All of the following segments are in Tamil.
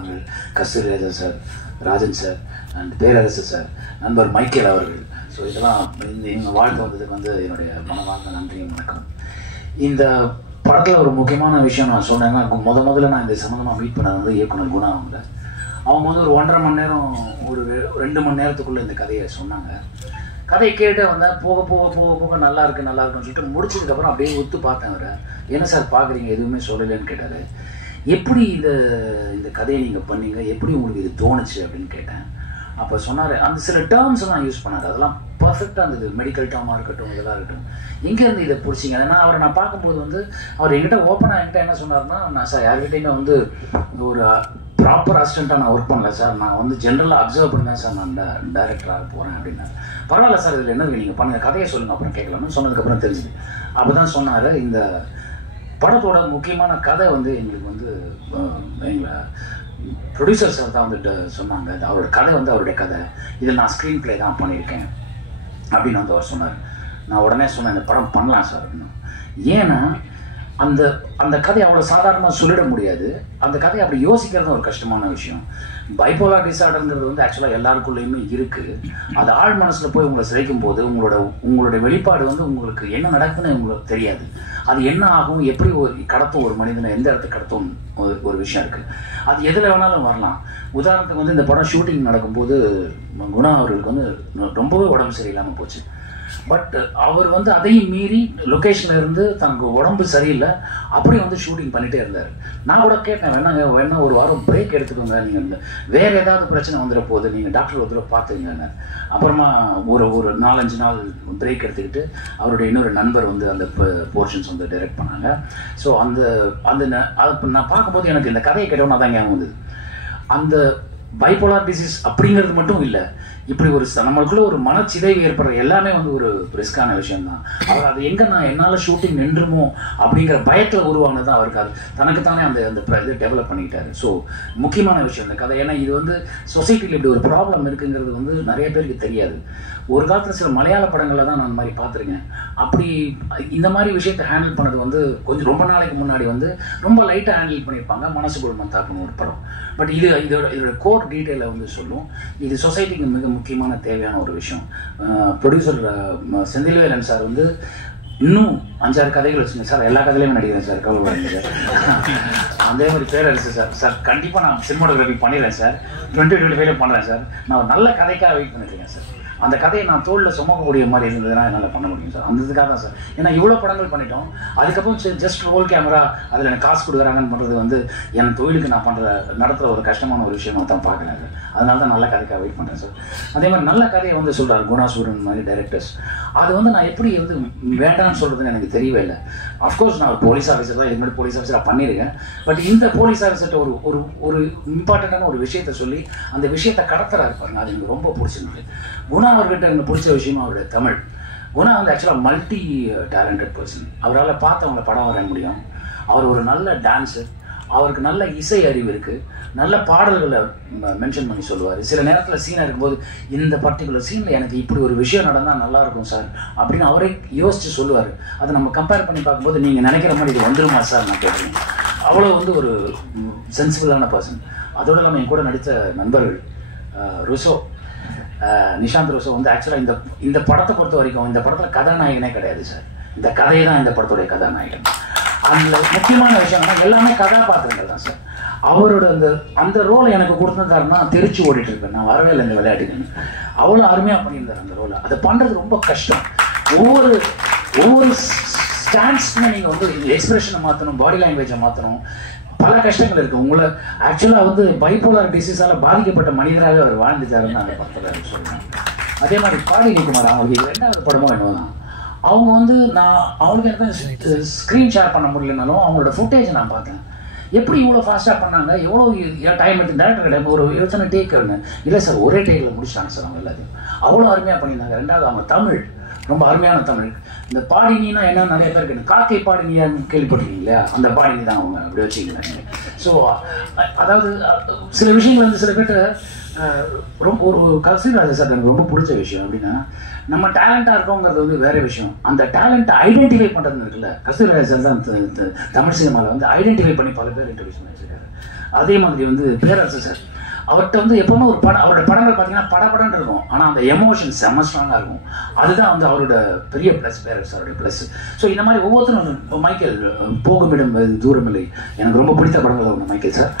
படங்கள், Kasthurirajan sir, Rajan sir and Perarasu sir, நண்பர் மைக்கேல் அவர்கள். ஸோ இதெல்லாம் இவங்க வாழ்க்கை வந்ததுக்கு வந்து என்னுடைய மனமார்ந்த நன்றியும் வணக்கம். இந்த படத்தில் ஒரு முக்கியமான விஷயம் நான் சொன்னேன்னா, முதல்ல நான் இந்த சம்மந்தமாக மீட் பண்ணது வந்து இயக்குனர் குணா அவங்க வந்து ஒரு 1.5 மணி நேரம், ஒரு 2 மணி நேரத்துக்குள்ளே இந்த கதையை சொன்னாங்க. கதையை கேட்டு வந்தேன். போக போக போக போக நல்லா இருக்குன்னு சொல்லிட்டு முடிச்சதுக்கப்புறம் அப்படியே ஒத்து பார்த்தேன். அவரை என்ன சார் பார்க்குறீங்க, எதுவுமே சொல்லலைன்னு கேட்டார். எப்படி இந்த கதையை நீங்கள் பண்ணீங்க, எப்படி உங்களுக்கு இது தோணுச்சு அப்படின்னு கேட்டேன். அப்போ சொன்னார், அந்த சில டேர்ம்ஸ் எல்லாம் யூஸ் பண்ணார், அதெல்லாம் பர்ஃபெக்டாக இருந்தது. மெடிக்கல் டேர்மாக இருக்கட்டும், இதெல்லாம் இருக்கட்டும். எங்கேருந்து இதை பிடிச்சிங்க? ஏன்னா அவரை நான் பார்க்கும்போது வந்து அவர் என்கிட்ட ஓப்பனாக என்ன சொன்னார்னா, நான் சார் யார்கிட்டையுமே வந்து ஒரு ப்ராப்பர் அசிஸ்டண்ட்டாக நான் ஒர்க் பண்ணல சார், நான் வந்து ஜென்ரலாக அப்சர்வ் பண்ணி தான் சார் நான் டைரக்டராக போகிறேன் அப்படின்னா. பரவாயில்ல சார், இதில் என்ன நீங்கள் பண்ணுங்கள், கதையை சொல்லுங்கள், அப்புறம் கேட்கலாம்னு சொன்னதுக்கப்புறம் தெரிஞ்சுது. அப்போ தான் சொன்னார், இந்த படத்தோட முக்கியமான கதை வந்து எங்களுக்கு வந்து எங்களை ப்ரொடியூசர் சார் தான் வந்துட்டு சொன்னாங்க, அவரோட கதை வந்து அவருடைய கதை, இதில் நான் ஸ்க்ரீன் ப்ளே தான் பண்ணியிருக்கேன் அப்படின்னு வந்து அவர் சொன்னார். நான் உடனே சொன்னேன், இந்த படம் பண்ணலாம் சார் அப்படின்னு. ஏன்னா அந்த கதையை அவ்வளோ சாதாரணமாக சொல்லிட முடியாது. அந்த கதையை அப்படி யோசிக்கிறது ஒரு கஷ்டமான விஷயம். பைபோலார் டிசார்டருங்கிறது வந்து ஆக்சுவலாக எல்லாருக்குள்ளேயுமே இருக்குது. அது ஆழ் மனசில் போய் உங்களை சிதைக்கும் போது உங்களுடைய வெளிப்பாடு வந்து உங்களுக்கு என்ன நடக்குன்னு உங்களுக்கு தெரியாது. அது என்ன ஆகும், எப்படி கடத்தும் ஒரு மனிதனை, எந்த இடத்துக்கு கடத்தும் ஒரு விஷயம் இருக்குது. அது எதில் வேணாலும் வரலாம். உதாரணத்துக்கு வந்து இந்த படம் ஷூட்டிங் நடக்கும்போது குணா அவர்களுக்கு வந்து ரொம்பவே உடம்பு சரியில்லாமல் போச்சு. பட் அவர் வந்து அதையும் மீறி லொக்கேஷனில் இருந்து தனக்கு உடம்பு சரியில்லை, அப்படியே வந்து ஷூட்டிங் பண்ணிகிட்டே இருந்தார். நான் கூட கேட்டேன், வேணா ஒரு வாரம் பிரேக் எடுத்துக்கோங்க, நீங்கள் வேறு ஏதாவது பிரச்சனை வந்துட போகுது, நீங்கள் டாக்டர் ஒரு தடவை பார்த்துக்கங்க. அப்புறமா ஒரு 4-5 நாள் பிரேக் எடுத்துக்கிட்டு அவருடைய இன்னொரு நண்பர் வந்து அந்த போர்ஷன்ஸ் வந்து டைரக்ட் பண்ணாங்க. ஸோ நான் பார்க்கும்போது எனக்கு இந்த கதையை கேட்டோன்னா தான் ஞாபகம் வந்தது. அந்த பைபோலார் டிசீஸ் அப்படிங்கிறது மட்டும் இல்லை, இப்படி ஒரு நம்மளுக்குள்ள ஒரு மனச்சிதைவு ஏற்படுற எல்லாமே வந்து ஒரு ரிஸ்கான விஷயம்தான். அவர் அது என்னால் ஷூட்டிங் நின்றுமோ அப்படிங்கிற பயத்தில் உருவானது தான் அவருக்கு. அது தனக்குத்தானே அந்த இது டெவலப் பண்ணிக்கிட்டாரு. ஸோ முக்கியமான விஷயம் இந்த கதை. ஏன்னா இது வந்து சொசைட்டியில் இப்படி ஒரு ப்ராப்ளம் இருக்குங்கிறது வந்து நிறைய பேருக்கு தெரியாது. ஒரு காலத்தில் சில மலையாள படங்களில் தான் நான் இந்த மாதிரி பார்த்துருக்கேன். அப்படி இந்த மாதிரி விஷயத்தை ஹேண்டில் பண்ணது வந்து கொஞ்சம் ரொம்ப நாளைக்கு முன்னாடி வந்து ரொம்ப லைட்டாக ஹேண்டில் பண்ணியிருப்பாங்க. மனசுக்குள் மத்தாப்புன்னு ஒரு படம். பட் இதோட கோர் டீட்டெயிலை வந்து சொல்லும். இது சொசைட்டிக்கு மிக முக்கியமான தேவையான ஒரு விஷயம். ப்ரொடியூசர் செந்தில்வேலன் சார் வந்து இன்னும் 5-6 கதைகள் வச்சுங்க சார், எல்லா கதையிலையும் நடிக்கிறேன் சார், கவலைப்படாதீங்க சார். அதே மாதிரி பேரரசு சார் கண்டிப்பாக நான் சினிமாட்டோகிராஃபி பண்ணிடுறேன் சார், 2025 பண்ணுறேன் சார். நான் ஒரு நல்ல கதைக்காக வெயிட் பண்ணிருக்கேன் சார். அந்த கதையை நான் தோளில் சுமக்கக்கூடிய மாதிரி இருந்ததுன்னா என்னால் பண்ண முடியும் சார். அந்த இதுக்காக தான் சார். ஏன்னா இவ்வளோ படங்கள் பண்ணிட்டோம், அதுக்கப்புறம் ஜஸ்ட் ரோல் கேமரா அதில் எனக்கு காசு கொடுக்குறாங்கன்னு பண்ணுறது வந்து என் தொழிலுக்கு நான் நடத்துகிற ஒரு கஷ்டமான ஒரு விஷயமாக தான் பார்க்குறேன் சார். அதனால தான் நல்ல கதைக்காக வெயிட் பண்ணுறேன் சார். அதே மாதிரி நல்ல கதையை வந்து சொல்கிறார் குணாசூரன் மாதிரி டைரக்டர்ஸ். அது வந்து நான் எப்படி வந்து வேண்டாம்னு சொல்கிறதுன்னு எனக்கு தெரியவே இல்லை. அஃப்கோர்ஸ் நான் ஒரு போலீஸ் ஆஃபீஸர் தான், இது மாதிரி போலீஸ் ஆஃபீஸராக பண்ணியிருக்கேன். பட் இந்த போலீஸ் ஆஃபீஸர்கிட்ட ஒரு இம்பார்ட்டண்ட்டான ஒரு விஷயத்தை சொல்லி அந்த விஷயத்தை கடத்துறா இருப்பாருங்க, அது எனக்கு ரொம்ப பிடிச்சிருந்தது. குணா அவர்கிட்ட எனக்கு பிடிச்ச விஷயமா அவருடைய தமிழ். குணா வந்து ஆக்சுவலாக மல்டி டேலண்டட் பர்சன். அவரால் பார்த்தவங்களை படம் வர முடியும். அவர் ஒரு நல்ல டான்ஸர், அவருக்கு நல்ல இசை அறிவு இருக்குது, நல்ல பாடல்களை மென்ஷன் பண்ணி சொல்லுவார். சில நேரத்தில் சீனாக இருக்கும்போது இந்த பர்டிகுலர் சீனில் எனக்கு இப்படி ஒரு விஷயம் நடந்தால் நல்லாயிருக்கும் சார் அப்படின்னு அவரே யோசித்து சொல்லுவார். அதை நம்ம கம்பேர் பண்ணி பார்க்கும்போது நீங்கள் நினைக்கிற மாதிரி இது வந்துடுமா சார் நான் கேட்குறேன். அவ்வளோ வந்து ஒரு சென்சிபிளான பர்சன். அதோடு இல்லாமல் என் கூட நடித்த நண்பர்கள் ருசோ, நிஷாந்த் ருசோ வந்து ஆக்சுவலாக இந்த படத்தை பொறுத்த வரைக்கும் இந்த படத்தில் கதாநாயகனே கிடையாது சார். இந்த கதையை தான் இந்த படத்துடைய கதாநாயகன். அந்த முக்கியமான விஷயம்னா எல்லாமே கதாபாத்திரங்கள் தான் சார். அவரோட அந்த ரோலை எனக்கு கொடுத்துருந்தாருன்னா தெரிச்சு ஓடிட்டு இருப்பேன், நான் வரவே இல்லை இந்த விளையாட்டுக்கு. அவ்வளோ அருமையாக பண்ணியிருந்தார் அந்த ரோலை. அதை பண்ணுறது ரொம்ப கஷ்டம். ஒவ்வொரு ஸ்டாண்ட்ஸ்க்குமே நீங்கள் வந்து எக்ஸ்பிரஷனை மாற்றணும், பாடி லாங்குவேஜை மாற்றணும், பல கஷ்டங்கள் இருக்குது. உங்களை ஆக்சுவலாக வந்து பைபோலார் டிசீஸால் பாதிக்கப்பட்ட மனிதராகவே அவர் வாழ்ந்துட்டாருன்னு அந்த படத்தில் சொல்கிறேன். அதே மாதிரி பாடினி குமார் அவங்களுக்கு 2வது படமும் என்னதான் அவங்க வந்து அவங்களுக்கு எனக்கு ஸ்க்ரீன் ஷேர் பண்ண முடியலனாலும் அவங்களோட ஃபுட்டேஜ் நான் பார்த்தேன். எப்படி இவ்வளோ ஃபாஸ்ட்டாக பண்ணாங்க, எவ்வளோ டைம் எடுத்து டேரக்டர் கிடையாது, ஒரு 7 டேக் இல்லை சார், ஒரே டேக்கில் முடிச்சிட்டாங்க சார் அவங்க எல்லாத்தையும். அவ்வளோ அருமையாக பண்ணியிருந்தாங்க. 2வது அவங்க தமிழ் ரொம்ப அருமையான தமிழ். இந்த பாடினா என்ன நிறைய பேர் கேட்டு காக்கை பாடினியான்னு கேள்விப்பட்டிருக்கீங்க இல்லையா, அந்த பாடினி தான் அவங்க அப்படி வச்சுக்கிறாங்க. ஸோ அதாவது சில விஷயங்கள் வந்து சில பேர்கிட்ட ரொம்ப ஒரு கஸ்தூரிராஜன் சார் எனக்கு ரொம்ப பிடிச்ச விஷயம் அப்படின்னா, நம்ம டேலண்டாக இருக்கோங்கிறது வந்து வேறு விஷயம். அந்த டேலண்ட்டை ஐடென்டிஃபை பண்ணுறது இருக்குல்ல, கஸ்தூரிராஜன் சார் தான் தமிழ் சினிமாவில் வந்து ஐடென்டிஃபை பண்ணி பல பேர் இன்ட்ரடியூஸ் பண்ணி வச்சுருக்காரு. அதே மாதிரி வந்து பேரரசு சார், அவர்கிட்ட வந்து எப்பவுமே ஒரு படம், அவரோட படங்கள் பார்த்தீங்கன்னா படப்படன்னு இருக்கும், ஆனால் அந்த எமோஷன் செம்ம ஸ்ட்ராங்காக இருக்கும். அதுதான் வந்து அவரோட பெரிய ப்ளஸ், பேரரசு அவருடைய ப்ளஸ். ஸோ இந்த மாதிரி ஒவ்வொருத்தரும், மைக்கேல் போகுமிடம் தூரமில்லை எனக்கு ரொம்ப பிடித்த படங்கள் ஒன்று மைக்கேல் சார்.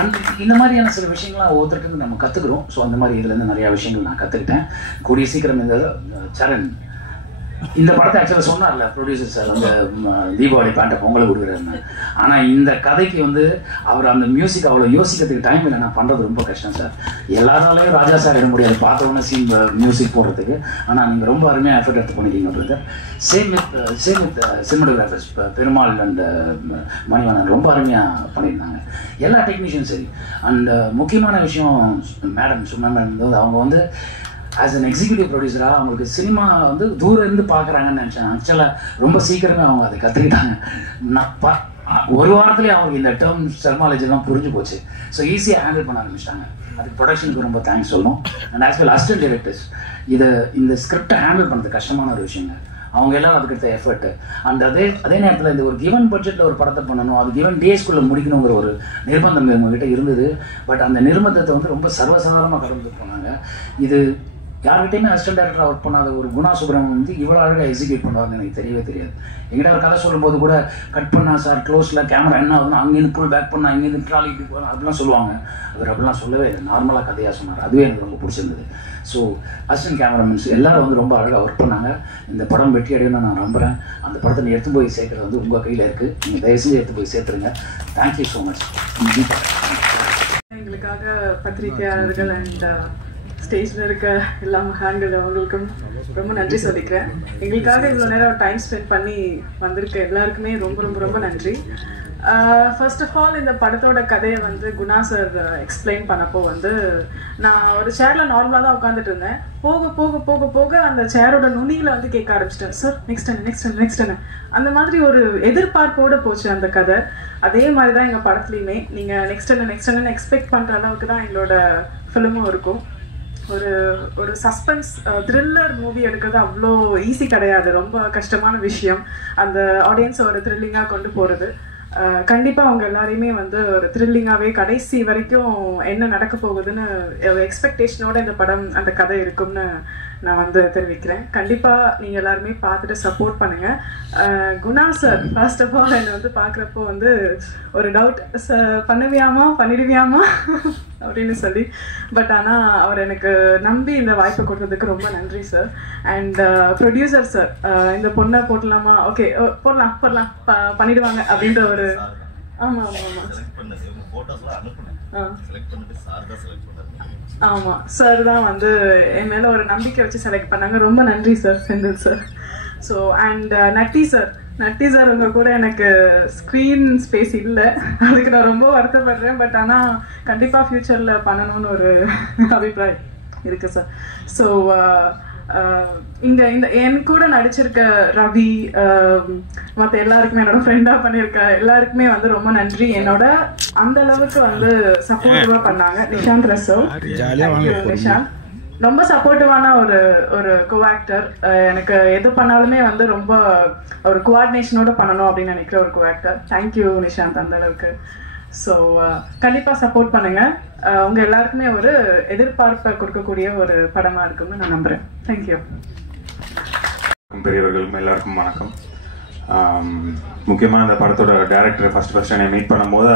அண்ட் இந்த மாதிரியான சில விஷயங்கள்லாம் ஒவ்வொருத்தருக்கு நம்ம கற்றுக்குறோம். ஸோ அந்த மாதிரி இதுலேருந்து நிறையா விஷயங்கள் நான் கற்றுக்கிட்டேன். கூடிய சீக்கிரம் இந்த சரண் இந்த படத்தை ஆக்சுவலாக சொன்னார்ல ப்ரொடியூசர் சார், அந்த தீபாவளி பேண்ட்டை பொங்கலை கொடுக்குறாருன்னு. ஆனால் இந்த கதைக்கு வந்து அவர் அந்த மியூசிக் அவ்வளோ யோசிக்கிறதுக்கு டைம் இல்லை. நான் பண்ணுறது ரொம்ப கஷ்டம் சார். எல்லாராலையும் ராஜா சார் இட முடியாது பார்த்தவொன்னே மியூசிக் போடுறதுக்கு. ஆனால் நீங்கள் ரொம்ப அருமையாக எஃபர்ட் எடுத்து பண்ணியிருக்கீங்க brother. Same with cinematographers Perumal and Manivannan ரொம்ப அருமையாக பண்ணியிருந்தாங்க, எல்லா டெக்னீஷியன் சரி. அண்ட் முக்கியமான விஷயம் மேடம் சும்மா மேடம், அவங்க வந்து ஆஸ் அன் எக்ஸிக்யூட்டிவ் ப்ரொடியூசராக அவங்களுக்கு சினிமா வந்து தூரம் இருந்து பார்க்குறாங்கன்னு நினச்சேன். ஆக்சுவலாக ரொம்ப சீக்கிரமே அவங்க அதை கற்றுக்கிட்டாங்க. நான் ஒரு வாரத்துலேயே அவங்களுக்கு இந்த டேர்ம்ஸ் டெர்மாலஜிலாம் புரிஞ்சு போச்சு. ஸோ ஈஸியாக ஹேண்டில் பண்ண ஆரம்பிச்சிட்டாங்க. அதுக்கு ப்ரொடக்ஷனுக்கு ரொம்ப தேங்க்ஸ் சொல்லணும். And as well assistant directors, இந்த ஸ்கிரிப்டை ஹேண்டில் பண்ணுறது கஷ்டமான ஒரு விஷயங்க. அவங்க எல்லாம் அதுக்கு எடுத்த எஃபர்ட். அண்ட் அதே நேரத்தில் இந்த ஒரு கிவன் பட்ஜெட்டில் ஒரு படத்தை பண்ணணும், அது கிவன் டேஸ்க்குள்ளே முடிக்கணுங்கிற ஒரு நிர்பந்தம் இவங்ககிட்ட இருந்தது. பட் அந்த நிர்பந்தத்தை வந்து ரொம்ப சர்வசாதாரணமாக கடந்து போனாங்க. இது யார்கிட்டையுமே அசிஸ்டன்ட் டைரக்டராக ஒர்க் பண்ணாத ஒரு குணா சுப்ரமணியன் வந்து இவ்வளோ அழகாக எக்ஸிக்யூட் பண்ணுவார்னு எனக்கு தெரியவே தெரியாது. எங்கிட்ட ஒரு கதை சொல்லும்போது கூட கட் பண்ணா சார், க்ளோஸில் கேமரா என்ன ஆகுதுன்னா அங்கேருந்து புல் பேக் பண்ணால் இங்கேருந்து ட்ராலி இப்படி போகலாம் அப்படிலாம் சொல்லுவாங்க. அவர் அப்படிலாம் சொல்லவே இல்லை, நார்மலாக கதையாக சொன்னார். அதுவே எனக்கு ரொம்ப பிடிச்சிருந்தது. ஸோ அசிஸ்டன்ட் கேமராமேன்ஸ் எல்லாரும் வந்து ரொம்ப அழகாக ஒர்க் பண்ணாங்க. இந்த படம் வெற்றி அடையணும்னு நான் நம்புகிறேன். அந்த படத்தை நீ எடுத்து போய் சேர்க்குறது வந்து உங்கள் கையில் இருக்குது. நீங்கள் தயவுசெய்து எடுத்து போய் சேர்த்துருங்க. Thank you so much. எங்களுக்காக பத்திரிகையாளர்கள் அண்ட் ஸ்டேஜில் இருக்க எல்லா மகான்கள் அவங்களுக்கும் ரொம்ப நன்றி சொல்லிக்கிறேன். எங்களுக்காக இவ்வளோ நேரம் டைம் ஸ்பெண்ட் பண்ணி வந்திருக்க எல்லாருக்குமே ரொம்ப ரொம்ப ரொம்ப நன்றி. ஃபர்ஸ்ட் ஆஃப் ஆல் இந்த படத்தோட கதையை வந்து குணா சார் எக்ஸ்பிளைன் பண்ணப்போ வந்து நான் ஒரு சேரில் நார்மலாக தான் உட்காந்துட்டு இருந்தேன். போக போக போக போக அந்த சேரோட நுனியில் வந்து கேட்க ஆரம்பிச்சிட்டேன், சார் நெக்ஸ்ட் என்ன அந்த மாதிரி ஒரு எதிர்பார்ப்போடு போச்சு அந்த கதை. அதே மாதிரி தான் எங்கள் படத்துலையுமே நீங்கள் நெக்ஸ்ட் என்ன எக்ஸ்பெக்ட் பண்ணுற அளவுக்கு தான் எங்களோட ஃபிலிமும் இருக்கும். ஒரு சஸ்பென்ஸ் த்ரில்லர் மூவி எடுக்கிறது அவ்வளோ ஈஸி கிடையாது, ரொம்ப கஷ்டமான விஷயம். அந்த ஆடியன்ஸை ஒரு த்ரில்லிங்காக கொண்டு போகிறது. கண்டிப்பாக அவங்க எல்லாரையுமே வந்து ஒரு த்ரில்லிங்காகவே கடைசி வரைக்கும் என்ன நடக்க போகுதுன்னு எக்ஸ்பெக்டேஷனோட இந்த படம் அந்த கதை இருக்கும்னு நான் வந்து தெரிவிக்கிறேன். கண்டிப்பாக நீங்கள் எல்லாருமே பார்த்துட்டு சப்போர்ட் பண்ணுங்கள். Guna sir first of all என்னை வந்து பார்க்குறப்போ வந்து ஒரு டவுட், பண்ணிடுவியாமா அப்படின்னு சொல்லி. பட் ஆனால் அவர் எனக்கு நம்பி இந்த வாய்ப்பை கொடுத்ததுக்கு ரொம்ப நன்றி சார். அண்ட் ப்ரொடியூசர் சார், இந்த பொண்ணை போடலாமா, ஓகே போடலாம் பண்ணிடுவாங்க அப்படின்ற ஒரு ஆமாம் சார் தான் வந்து என் மேலே ஒரு நம்பிக்கை வச்சு செலக்ட் பண்ணாங்க. ரொம்ப நன்றி sir Senthil sir. So and Natty sir உங்கள் கூட எனக்கு ஸ்க்ரீன் ஸ்பேஸ் இல்லை, அதுக்கு நான் ரொம்ப வருத்தப்படுறேன். பட் ஆனால் கண்டிப்பாக ஃப்யூச்சரில் பண்ணணும்னு ஒரு அபிப்பிராயம் இருக்குது சார். ஸோ இந்த என் கூட நடிச்சிருக்க ரவி, மற்ற எல்லாருக்குமே என்னோட ஃப்ரெண்டாக பண்ணியிருக்க எல்லாருக்குமே வந்து ரொம்ப நன்றி. என்னோட அந்த அளவுக்கு வந்து சப்போர்ட்டிவாக பண்ணாங்க. நிஷாந்த் ரசோ, நிஷாந்த் ரொம்ப சப்போர்ட்டிவான ஒரு கோஆக்டர். எனக்கு எது பண்ணாலுமே வந்து ரொம்ப ஒரு கோஆர்டினேஷனோட பண்ணணும் அப்படின்னு நினைக்கிற ஒரு கோஆக்டர். தேங்க்யூ நிஷாந்த் அந்த அளவுக்கு. ஸோ கண்டிப்பாக சப்போர்ட் பண்ணுங்கள். உங்கள் எல்லாருக்குமே ஒரு எதிர்பார்ப்பை கொடுக்கக்கூடிய ஒரு படமாக இருக்கும்னு நான் நம்புகிறேன். தேங்க்யூ. பெரியவர்களுக்கும் எல்லாருக்கும் வணக்கம். முக்கியமாக இந்த படத்தோட டைரக்டர் ஃபர்ஸ்ட் என்னை மீட் பண்ணும்போது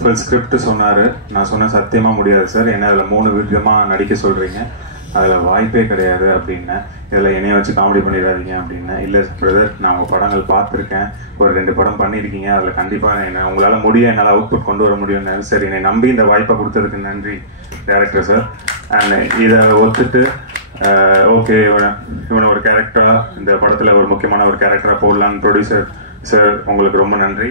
ஃபுல் ஸ்கிரிப்ட் சொன்னார். நான் சொன்னேன் சத்தியமாக முடியாது சார், என்ன அதில் 3 விதமாக நடிக்க சொல்கிறீங்க, அதில் வாய்ப்பே கிடையாது அப்படின்னேன். இதில் என்னைய வச்சு காமெடி பண்ணிடாதீங்க அப்படின்னேன். இல்லை பிரதர், நான் உங்கள் படங்கள் பார்த்துருக்கேன், ஒரு 2 படம் பண்ணியிருக்கீங்க, அதில் கண்டிப்பாக என்ன உங்களால் முடியும், என்னால் அவுட்புட் கொண்டு வர முடியும்னு. சரி, என்னை நம்பி இந்த வாய்ப்பை கொடுத்ததுக்கு நன்றி டைரக்டர் சார். அண்ட் இதை ஒத்துட்டு ஓகே இவனை ஒரு கேரக்டராக இந்த படத்தில் ஒரு முக்கியமான ஒரு கேரக்டராக போடலான்னு ப்ரொடியூசர் சார் உங்களுக்கு ரொம்ப நன்றி.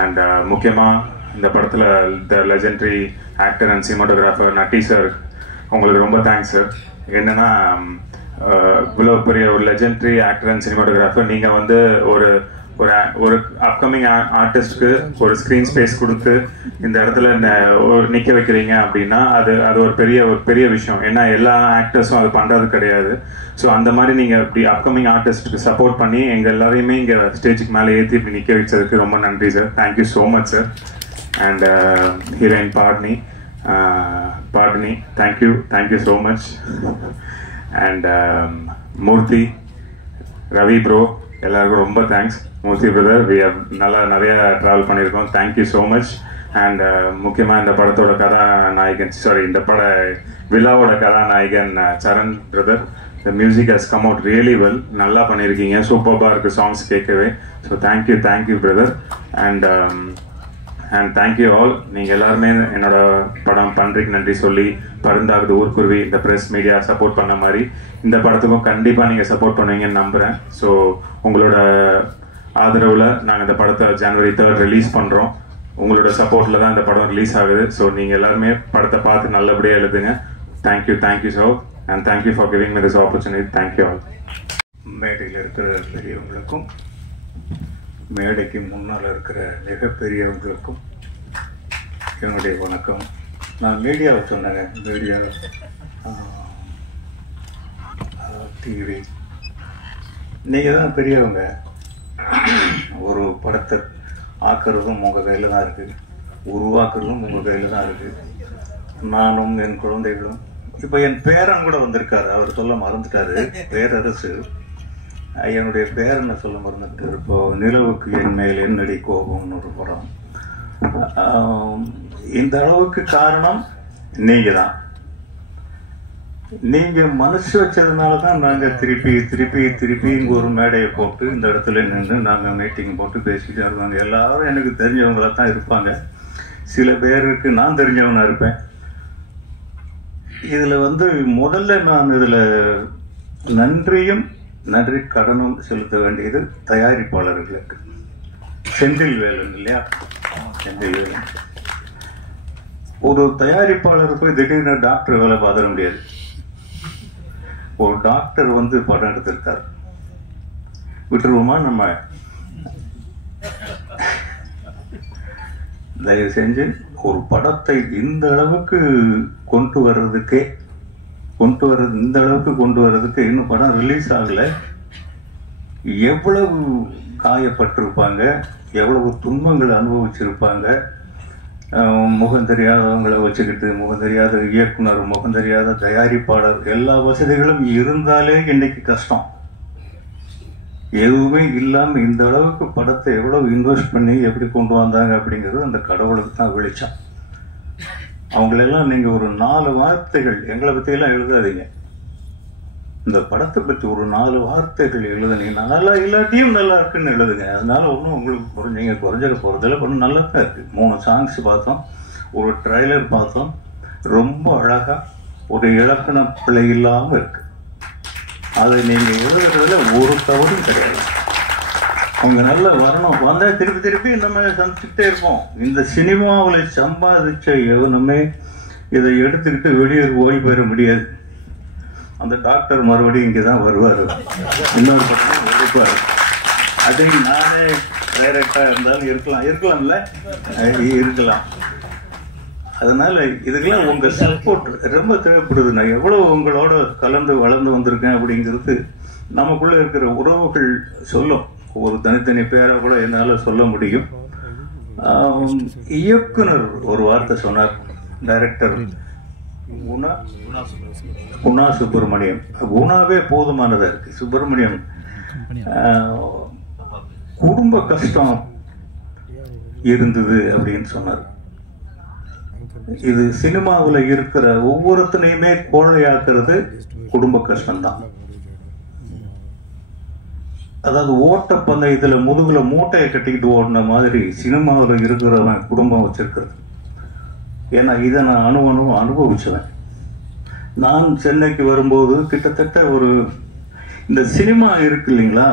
அண்ட் முக்கியமாக இந்த படத்தில் the legendary actor and cinematographer Natty sir, உங்களுக்கு ரொம்ப தேங்க்ஸ் சார். என்னன்னா இவ்வளோ பெரிய ஒரு லெஜெண்டரி ஆக்டர் அண்ட் சினிமாட்டோகிராஃபர் நீங்கள் வந்து ஒரு அப்கமிங் ஆர்டிஸ்ட்க்கு ஒரு ஸ்க்ரீன் ஸ்பேஸ் கொடுத்து இந்த இடத்துல நிற்க வைக்கிறீங்க அப்படின்னா அது ஒரு பெரிய விஷயம். ஏன்னா எல்லா ஆக்டர்ஸும் அது பண்ணுறது கிடையாது. ஸோ அந்த மாதிரி நீங்கள் இப்படி அப்கமிங் ஆர்டிஸ்ட்டுக்கு சப்போர்ட் பண்ணி எங்கள் எல்லாரையுமே இங்கே ஸ்டேஜுக்கு மேலே ஏற்றி இப்படி நிற்க வச்சதுக்கு ரொம்ப நன்றி sir. Thank you so much sir. and heroine Padni, thank you so much. And Murthy, Ravi bro, எல்லாருக்கும் ரொம்ப thanks. Murthy brother, we have நிறைய ட்ராவல் பண்ணியிருக்கோம். Thank you so much. அண்ட் முக்கியமாக இந்த படத்தோட கதாநாயகன், இந்த விழாவோட கதாநாயகன் சரண் brother. The music has come out really well. நல்லா பண்ணியிருக்கீங்க, சூப்பராக இருக்குது சாங்ஸ் கேட்கவே. So thank you brother. And thank you all. நீங்கள் எல்லாருமே என்னோட படம் பண்றீங்க நன்றி சொல்லி பருந்தாகுது ஊர்க்குருவி இந்த ப்ரெஸ் மீடியா சப்போர்ட் பண்ண மாதிரி இந்த படத்துக்கும் கண்டிப்பாக நீங்கள் சப்போர்ட் பண்ணுவீங்கன்னு நம்புகிறேன். ஸோ உங்களோட ஆதரவில் நாங்கள் இந்த படத்தை January 3 ரிலீஸ் பண்ணுறோம். உங்களோட சப்போர்ட்டில் தான் இந்த படம் ரிலீஸ் ஆகுது. ஸோ நீங்கள் எல்லாருமே படத்தை பார்த்து நல்லபடியாக எழுதுங்க. Thank you so and thank you for giving me this opportunity. Thank you all. மேடையில் இருக்கிற பெரியவங்களுக்கும் மேடைக்கு முன்னால் இருக்கிற மிகப்பெரியவங்களுக்கும் என்னுடைய வணக்கம். நான் மீடியாவை சொன்னேங்க, மீடியா டிவி நீங்கள் தான் பெரியவங்க. ஒரு படத்தை ஆக்கிறதும் உங்கள் கையில் தான் இருக்குது, உருவாக்குறதும் உங்கள் கையில் தான் இருக்குது. நானும் என் குழந்தைகளும், இப்போ என் பேரன் கூட வந்திருக்காரு, அவர் சொல்ல மறந்துட்டாரு, பேரரசு. என்னுடைய பேரனை சொல்ல மறந்துட்டு இப்போ நிலவுக்கு என் மேல் என்னடி கோபம்னு ஒரு படம். இந்த அளவுக்கு காரணம் நீங்க தான். நீங்க மனசு வச்சதுனால தான் நாங்கள் திருப்பி இங்கே ஒரு மேடையை போட்டு இந்த இடத்துல நின்று நாங்கள் மீட்டிங் போட்டு பேசிட்டு இருக்காங்க. எல்லாரும் எனக்கு தெரிஞ்சவங்களா தான் இருப்பாங்க, சில பேருக்கு நான் தெரிஞ்சவனா இருப்பேன். இதில் முதல்ல நான் இதில் நன்றி கடனும் செலுத்த வேண்டியது தயாரிப்பாளர்களுக்கு. செந்தில் வேலன் இல்லையா, செந்தில் வேலன் ஒரு தயாரிப்பாளர் போய் திடீர்னு டாக்டர் வேலை பார்த்துட முடியாது. ஒரு டாக்டர் படம் எடுத்திருக்காரு, விட்டுருவோமா நம்ம? தயவு செஞ்சு ஒரு படத்தை இந்த அளவுக்கு கொண்டு வர்றதுக்கு இன்னும் படம் ரிலீஸ் ஆகல. எவ்வளவு காயப்பட்டிருப்பாங்க, எவ்வளவு துன்பங்களை அனுபவிச்சிருப்பாங்க. முகம் தெரியாதவங்களை வச்சுக்கிட்டு, முகம் தெரியாத இயக்குனர், முகம் தெரியாத தயாரிப்பாளர், எல்லா வசதிகளும் இருந்தாலே இன்னைக்கு கஷ்டம். எதுவுமே இல்லாம இந்த அளவுக்கு படத்தை எவ்வளவு இன்வெஸ்ட் பண்ணி எப்படி கொண்டு வந்தாங்க அப்படிங்கிறது அந்த கடவுளுக்கு தான் வெளிச்சம். அவங்களெல்லாம் நீங்க ஒரு 4 வார்த்தைகள் எங்களை பத்தியெல்லாம் எழுதாதீங்க, இந்த படத்தை பத்தி ஒரு 4 வார்த்தைகள் எழுதுனீங்கன்னா நல்லா இல்லாட்டியும் நல்லா இருக்குன்னு எழுதுங்க. அதனால ஒன்றும் உங்களுக்கு நீங்க குறைஞ்சிட போறதில்ல, ஒன்றும் நல்லா தான் இருக்கு. 3 சாங்ஸ் பார்த்தோம், ஒரு ட்ரைலர் பார்த்தோம், ரொம்ப அழகா ஒரு இலக்கண பிழை இல்லாம இருக்கு. அதை நீங்க எழுதுறதுல ஒரு தவறும் கிடையாது. அவங்க நல்லா வரணும், வந்தா திருப்பி நம்ம சந்திச்சுட்டே இருப்போம். இந்த சினிமாவில் சம்பாதிச்ச எவனுமே இதை எடுத்துக்கிட்டு வெளியே ஓடி போயிட முடியாது. அந்த டாக்டர் மறுபடியும் இங்கதான் வருவாரு, இன்னொரு பக்கம் எடுப்பாரு. அதை நானே டைரக்டா இருந்தாலும் இருக்கலாம்ல, இருக்கலாம். அதனால இதுக்கெல்லாம் உங்க சப்போர்ட் ரொம்ப தேவைப்படுது. நான் எவ்வளவு உங்களோட கலந்து வளர்ந்து வந்திருக்கேன் அப்படிங்கிறது நமக்குள்ள இருக்கிற உறவுகள் சொல்லும். ஒரு தனித்தனி பேரை கூட என்னால சொல்ல முடியும். இயக்குனர் ஒரு வார்த்தை சொன்னார், டைரக்டர் குணா சுப்பிரமணியம். குணாவே போதுமானதா இருக்கு. சுப்பிரமணியம் குடும்ப கஷ்டம் இருந்தது அப்படின்னு சொன்னார். இது சினிமாவில் இருக்கிற ஒவ்வொருத்தனையுமே கோழையாக்குறது குடும்ப கஷ்டம்தான். அதாவது ஓட்டப்பந்தயத்துல முதுகுல மூட்டையை கட்டிக்கிட்டு ஓடின மாதிரி சினிமாவில் இருக்கிறவன் குடும்பம் வச்சிருக்கிறது. ஏன்னா இதை நான் அனுபவிச்சுவேன். நான் சென்னைக்கு வரும்போது கிட்டத்தட்ட இந்த சினிமா இருக்கு இல்லைங்களா,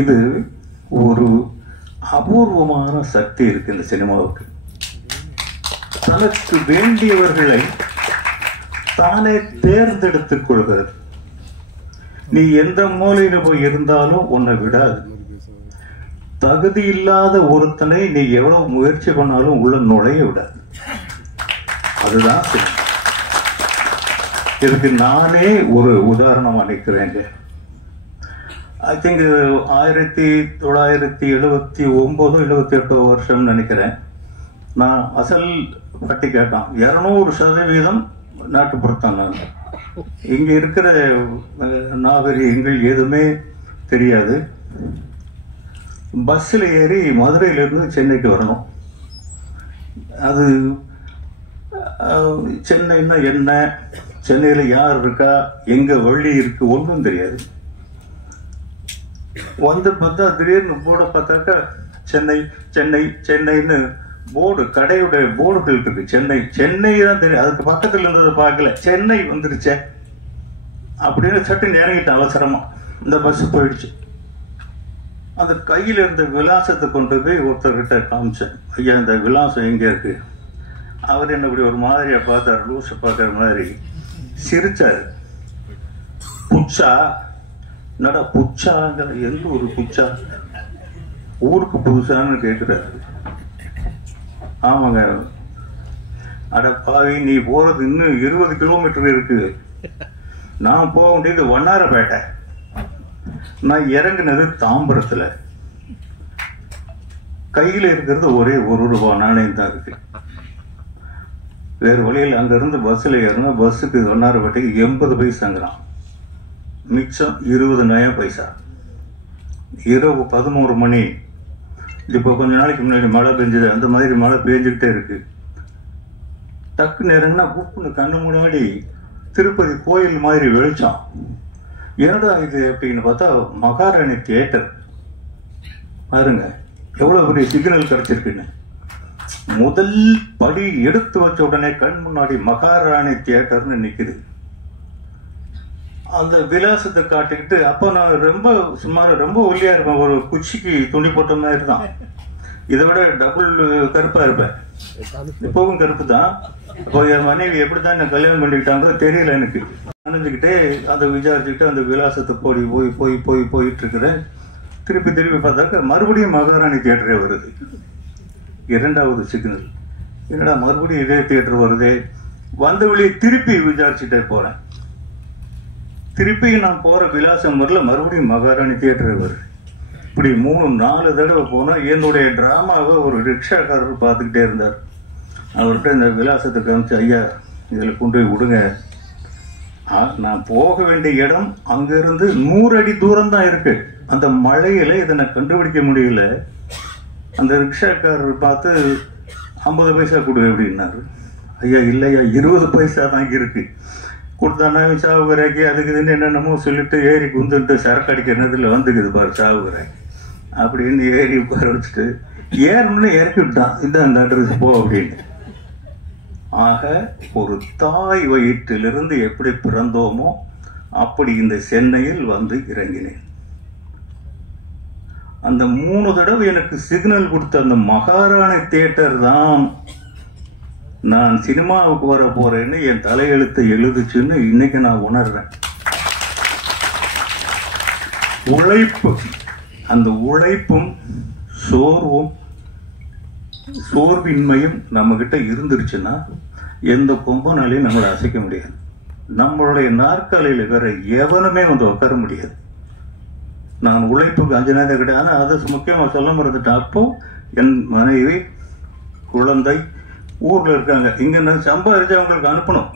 இது ஒரு அபூர்வமான சக்தி இருக்கு இந்த சினிமாவுக்கு. தனக்கு வேண்டியவர்களை தானே தேர்ந்தெடுத்துக் கொள்கிறது. நீ எந்த மூலையில போய் இருந்தாலும் உன்னை விடாது. தகுதி இல்லாத ஒருத்தனை நீ எவ்வளவு முயற்சி பண்ணாலும் உள்ள நுழைய விடாது. அதுதான் இதுக்கு நானே ஒரு உதாரணம் அளிக்கிறேங்க. ஐ திங்க் 1979 78 வருஷம் நினைக்கிறேன். நான் அசல் பட்டி கேட்டான். 200% நாட்டுப்புறத்தான். நான் இங்க இருக்கிற நாகரிகங்கள் எதுவுமே தெரியாது. பஸ்ஸில் ஏறி மதுரையிலிருந்து சென்னைக்கு வரணும். அது சென்னைன்னா என்ன, சென்னையில் யார் இருக்கா, எங்க வழி இருக்கு, ஒன்றும் தெரியாது. வந்து பார்த்தா திடீர்னு போர்டை பார்த்தாக்கா சென்னை சென்னை சென்னைன்னு போர்டு, கடையுடைய போர்டுகள் இருக்கு. சென்னை சென்னை தான் தெரியும், அதுக்கு பக்கத்தில் இருந்ததை பார்க்கல, சென்னை வந்துருச்சே அப்படின்னு சட்டுன்னு இறங்கிட்டேன் அவசரமா. இந்த பஸ் போயிடுச்சு. அந்த கையில் இருந்த விலாசத்தை கொண்டு போய் ஒருத்தர்கிட்ட காமிச்சேன். ஐயா இந்த விலாசம் எங்கே இருக்கு? அவர் என்ன இப்படி ஒரு மாதிரியா பார்த்தார், லூசை பார்க்குற மாதிரி சிரிச்சாரு. புச்சா என்னடா புச்சாங்கிற, எந்த ஒரு புச்சா, ஊருக்கு புதுசான்னு கேட்குறாரு. ஆமாங்க. அட பாவி, நீ போறது இன்னும் 20 கிலோமீட்டர் இருக்கு. நான் போக வேண்டியது வண்ணாரப்பேட்டை. நான் இறங்கினது தாம்பரத்துல. கையில இருக்கிறது ஒரே 1 ரூபாய் நாணயம் தான் இருக்கு. வேறு வழியில் அங்க இருந்து பஸ்ல ஏறினா பஸ்ஸுக்கு வண்ணாரப்பேட்டைக்கு 80 பைசாங்கிறான். மிச்சம் 20 பைசா. இரவு 11 மணி. இப்போ கொஞ்ச நாளைக்கு முன்னாடி மழை பெஞ்சது, அந்த மாதிரி மழை பெஞ்சுக்கிட்டே இருக்கு. டக்கு நேரம்னா குப்புன்னு கண்ணு முன்னாடி திருப்பதி கோயில் மாதிரி வெளிச்சம். என்னடா இது அப்படின்னு பார்த்தா மகாராணி தியேட்டர். பாருங்க எவ்வளவு பெரிய சிக்னல் கிடைச்சிருக்குன்னு. முதல் படி எடுத்து வச்ச உடனே கண் முன்னாடி மகாராணி தியேட்டர்னு நிக்குது. அந்த விலாசத்தை காட்டிக்கிட்டு, அப்போ நான் ரொம்ப ஒல்லியா இருப்பேன், ஒரு குச்சிக்கு துணி போட்ட மாதிரி தான். இதை விட டபுள் கருப்பா இருப்பேன். இப்பவும் கருப்பு தான். அப்போ என் மனைவி எப்படிதான் என்ன கல்யாணம் பண்ணிக்கிட்டாங்களோ தெரியல எனக்கு. நினைஞ்சுக்கிட்டே அதை விசாரிச்சுக்கிட்டு அந்த விலாசத்தை போயிட்டு இருக்கிறேன். திருப்பி பார்த்தாக்க மறுபடியும் மகாராணி தியேட்டரே வருது. 2வது சிக்னல். என்னடா மறுபடியும் இதே தியேட்டர் வருதே. வந்த வழியை திருப்பி விசாரிச்சுட்டே போறேன். திருப்பி நான் போற விலாசம் வரல, மறுபடியும் மகாராணி தியேட்டர் வருது. இப்படி 3-4 தடவை போனா என்னுடைய டிராமாவை ஒரு ரிக்ஷாக்காரர் பார்த்துக்கிட்டே இருந்தார். அவர்கிட்ட இந்த விலாசத்தை காமிச்சு, ஐயா இதில் கொண்டு போய் விடுங்க. நான் போக வேண்டிய இடம் அங்கிருந்து 100 அடி தூரம் தான் இருக்கு. அந்த மழையில இதை நான் கண்டுபிடிக்க முடியல. அந்த ரிக்ஷாக்காரர் பார்த்து 50 பைசா கொடு அப்படின்னாரு. ஐயா இல்லையா 20 பைசா தான் இருக்கு. கொடுத்தானா சாவுகராக்கி அதுக்கு இதுன்னு என்னென்னமோ சொல்லிட்டு ஏறி குந்துட்டு சரக்கு அடிக்கிறதுல வந்துக்குது பாரு சாவுகராக்கி அப்படின்னு ஏறி உட்கார வச்சுட்டு ஏறணும்னு இறக்கி விட்டான். இந்த அந்த அட்ரஸ் போ அப்படின்னு. ஆக ஒரு தாய் வயிற்றிலிருந்து எப்படி பிறந்தோமோ அப்படி இந்த சென்னையில் வந்து இறங்கினேன். அந்த 3 தடவை எனக்கு சிக்னல் கொடுத்த அந்த மகாராணி தியேட்டர் தான் நான் சினிமாவுக்கு வர போறேன்னு என் தலையெழுத்தை எழுதுச்சுன்னு இன்னைக்கு நான் உணர்றேன். உழைப்பு, அந்த உழைப்பும் சோர்வின்மையும் நம்ம கிட்ட இருந்துருச்சுன்னா எந்த கொம்பனாலையும் நம்மளை அசைக்க முடியாது. நம்மளுடைய நாற்காலியில வேற எவனுமே வந்து உட்கார முடியாது. நான் உழைப்புக்கு 5 நேரம் கிடையாது. ஆனா அதை முக்கியமா சொல்ல மறந்துட்டேன். அப்போ என் மனைவி குழந்தை ஊர்ல இருக்காங்க. இங்க நான் சம்பாதிச்சு அவங்களுக்கு அனுப்பணும்.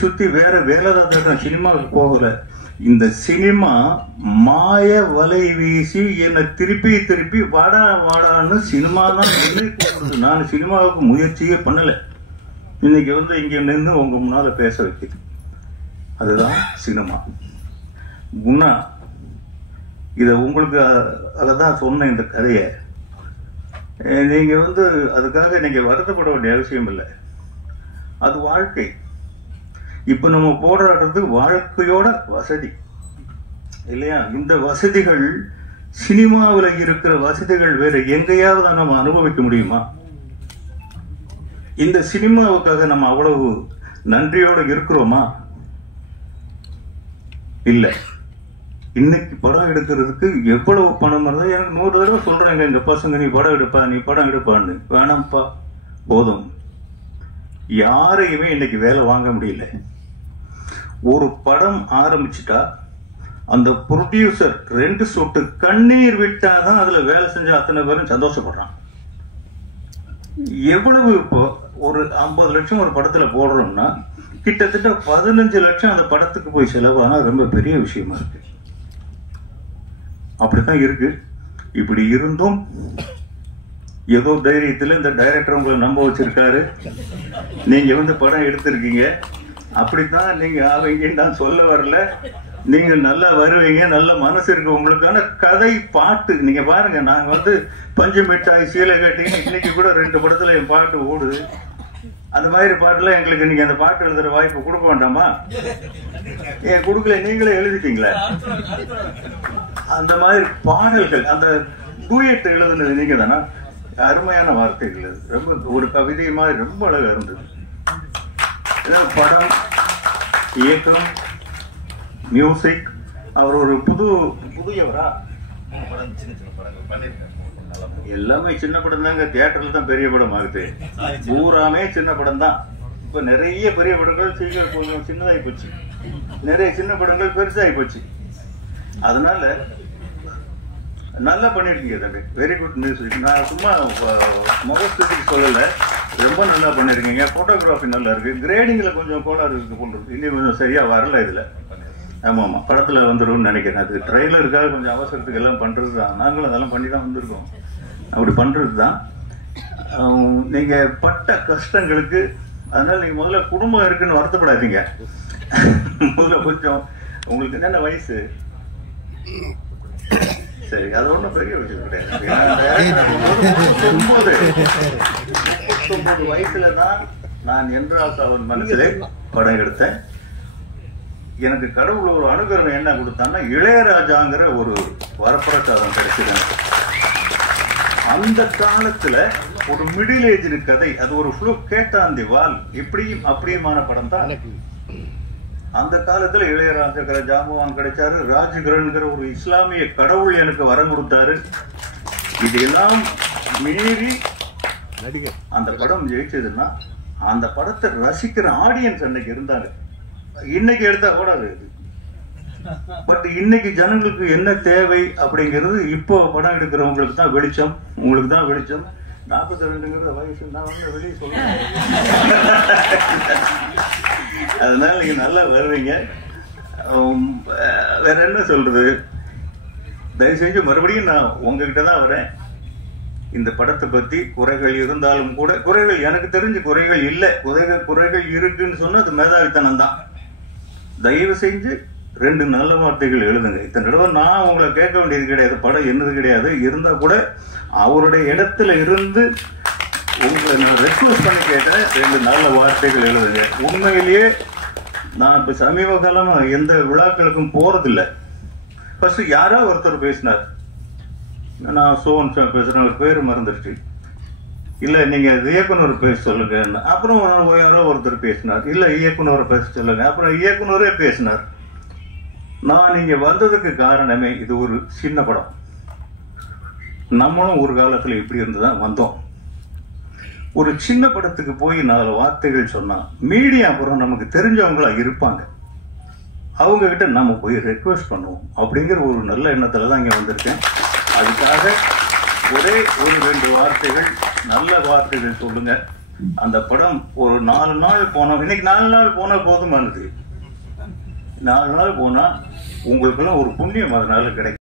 சுத்தி வேற வேலை தான். சினிமாவுக்கு போகல. இந்த சினிமா மாய வலை வீசி என்னை திருப்பி வாடான்னு சினிமா தான் என்னை கூப்பிடுது. நான் சினிமாவுக்கு முயற்சியே பண்ணல. இன்னைக்கு வந்து இங்க நின்று உங்க முன்னால பேச வைக்குது. அதுதான் சினிமா. உன்னா இத உங்களுக்கு அதான் சொன்ன இந்த கதையை நீங்க வந்து அதுக்காக நீங்க வருத்தப்பட வேண்டிய அவசியம் இல்லை. அது வாழ்க்கை. இப்ப நம்ம போராடுறது வாழ்க்கையோட வசதி இல்லையா? இந்த வசதிகள் சினிமாவில் இருக்கிற வசதிகள் வேற எங்கேயாவது நம்ம அனுபவிக்க முடியுமா? இந்த சினிமாவுக்காக நம்ம அவ்வளவு நன்றியோட இருக்கிறோமா? இல்ல. இன்னைக்கு படம் எடுக்கிறதுக்கு எவ்வளவு பணம் இருந்தா எனக்கு 100 தடவை சொல்றாங்க இந்த பசங்க, நீ படம் எடுப்பான்னு. வேணாம்ப்பா, போதும். யாரையுமே இன்னைக்கு வேலை வாங்க முடியல. ஒரு படம் ஆரம்பிச்சுட்டா அந்த ப்ரொடியூசர் 2 சொட்டு கண்ணீர் விட்டாதான் அதுல வேலை செஞ்ச அத்தனை பேரும் சந்தோஷப்படுறான். எவ்வளவு இப்போ ஒரு 50 லட்சம் ஒரு படத்துல போடுறோம்னா கிட்டத்தட்ட 15 லட்சம் அந்த படத்துக்கு போய் செலவானா ரொம்ப பெரிய விஷயமா இருக்கு. அப்படித்தான் இருக்கு. இப்படி இருந்தும் ஏதோ தைரியத்துல இந்த டைரக்டர் உங்களை நம்ப வச்சிருக்காரு, நீங்க படம் எடுத்திருக்கீங்க, அப்படித்தான் நீங்க ஆவீங்கன்னு நான் சொல்ல வரல. நீங்க நல்லா வருவீங்க, நல்ல மனசு இருக்கு உங்களுக்கான கதை பாட்டு. நீங்க பாருங்க, நாங்க பஞ்சு மிட்டாய் சீலை கட்டின்னு இன்னைக்கு கூட 2 படத்துல என் பாட்டு ஓடுது. அந்த மாதிரி பாட்டுலாம் எங்களுக்கு நீங்க அந்த பாட்டு எழுதுற வாய்ப்பு கொடுக்க வேண்டாமா? ஏன் கொடுக்கல? நீங்களே எழுதிட்டீங்களா? அந்த மாதிரி பாடல்கள், அந்த டூயட் எழுதுனது நீங்க தானா? அருமையான வார்த்தைகள், அது ரொம்ப ஒரு கவிதை மாதிரி ரொம்ப அழகா இருந்தது. படம், இயக்கம், மியூசிக், அவர் ஒரு புதியவரா? எல்லாமே சின்ன படம் தாங்க. தியேட்டர்ல தான் பெரிய படம் ஆகுது. பூராமே சின்ன படம் தான். இப்ப நிறைய பெரிய படங்கள் சீக்கிரம் சின்னதாகி போச்சு, நிறைய சின்ன படங்கள் பெருசாகி போச்சு. அதனால நல்லா பண்ணிருக்கீங்க தம்பி, வெரி குட் மியூசிக். நான் சும்மா முகஸ்துதிக்கு சொல்லல, ரொம்ப நல்லா பண்ணிருக்கீங்க. போட்டோகிராஃபி நல்லா இருக்கு. கிரேடிங்ல கொஞ்சம் கோளாறு இருக்கு போன்றது, இன்னும் கொஞ்சம் சரியா வரல இதுல. ஆமா படத்துல வந்துடும் நினைக்கிறேன். அது ட்ரெய்லருக்காக கொஞ்சம் அவசரத்துக்கு எல்லாம் பண்றது தான். நாங்களும் அதெல்லாம் பண்ணி தான் வந்திருக்கோம். அப்படி பண்றது தான். நீங்க பட்ட கஷ்டங்களுக்கு, அதனால நீங்க முதல்ல குடும்பம் இருக்குன்னு வருத்தப்படாதீங்க. முதல்ல கொஞ்சம் உங்களுக்கு என்னென்ன வயசு? சரி, அது ஒன்றும் பெரிய விஷயம் கிடையாது. 39 வயசுல தான் நான் என்றால் அவன் மனசிலே படம் எடுத்தேன். எனக்கு கடவுள் ஒரு அனுகிரகம் என்ன கொடுத்தான்னா, இளையராஜாங்கிற ஒரு வரப்பிரசாதம் கிடைச்சது. அந்த காலத்துல ஒரு மிடில் ஏஜ் கதை, அது ஒரு ஃப்ளூக் கேட்டான் தி வால், இப்படியும் அப்படியுமான படம் தான். அந்த காலத்துல இளையராஜா ஜாம்பவான் கிடைச்சாரு. ராஜ்கிரன்கிற ஒரு இஸ்லாமிய கடவுள் எனக்கு வரம் கொடுத்தாரு. இதெல்லாம் மீறி அந்த படம் ஜெயிச்சதுன்னா, அந்த படத்தை ரசிக்கிற ஆடியன்ஸ் அன்னைக்கு இருந்தாங்க. இன்னைக்கு எடுத்தா கூட அது, பட் இன்னைக்கு ஜனங்களுக்கு என்ன தேவை அப்படிங்கிறது இப்போ படம் எடுக்கிறவங்களுக்கு தான் வெளிச்சம், உங்களுக்கு தான் வெளிச்சம். 42 வயசு, நான் வெளியே சொல்றேன். அதனால நீங்க நல்லா வருவீங்க. வேற என்ன சொல்றது, தயவு செஞ்சு மறுபடியும் நான் உங்ககிட்ட தான் வரேன். இந்த படத்தை பத்தி குறைகள் இருந்தாலும் கூட, குறைகள் எனக்கு தெரிஞ்சு குறைகள் இல்லை. குறைகள் இருக்குன்னு சொன்னா அது மேதாவித்தனம் தான். தயவு செஞ்சு 2 நல்ல வார்த்தைகள் எழுதுங்க. இத்தனை தடவை நான் உங்களை கேட்க வேண்டியது கிடையாது, படம் என்னது கிடையாது. இருந்தா கூட அவருடைய இடத்துல இருந்து உங்களை நான் ரெக்வஸ்ட் பண்ணி கேட்டேன், 2 நல்ல வார்த்தைகள் எழுதுங்க. உண்மையிலேயே நான் இப்ப சமீப காலமா எந்த விழாக்களுக்கும் போறதில்லை. ஃபர்ஸ்ட் யாரோ ஒருத்தர் பேசினார், நான் சோன் பேசுறேன், அவர் பேரு மறந்துடுச்சு. இல்ல நீங்க இயக்குனர் பேச சொல்லுங்க. அப்புறம் யாரோ ஒருத்தர் பேசினார், இல்ல இயக்குனரை பேச சொல்லுங்க. அப்புறம் இயக்குனரே பேசினார். நான் இங்க வந்ததுக்கு காரணமே, இது ஒரு சின்ன படம். நம்மளும் ஒரு காலத்துல இப்படி இருந்துதான் வந்தோம். ஒரு சின்ன படத்துக்கு போய் 4 வார்த்தைகள் சொன்னா மீடியா அப்புறம் நமக்கு தெரிஞ்சவங்களா இருப்பாங்க, அவங்க கிட்ட நம்ம போய் ரெக்வெஸ்ட் பண்ணுவோம் அப்படிங்கிற ஒரு நல்ல எண்ணத்துல தான் இங்க வந்திருக்கேன். அதுக்காக ஒரே ஒரு 2 வார்த்தைகள், நல்ல வார்த்தைகள் சொல்லுங்க. அந்த படம் ஒரு 4 நாள் போனோம். இன்னைக்கு 4 நாள் போனா போதுமானது. 4 நாள் போனா உங்களுக்கெல்லாம் ஒரு புண்ணியம் அதனால கிடைக்கும்.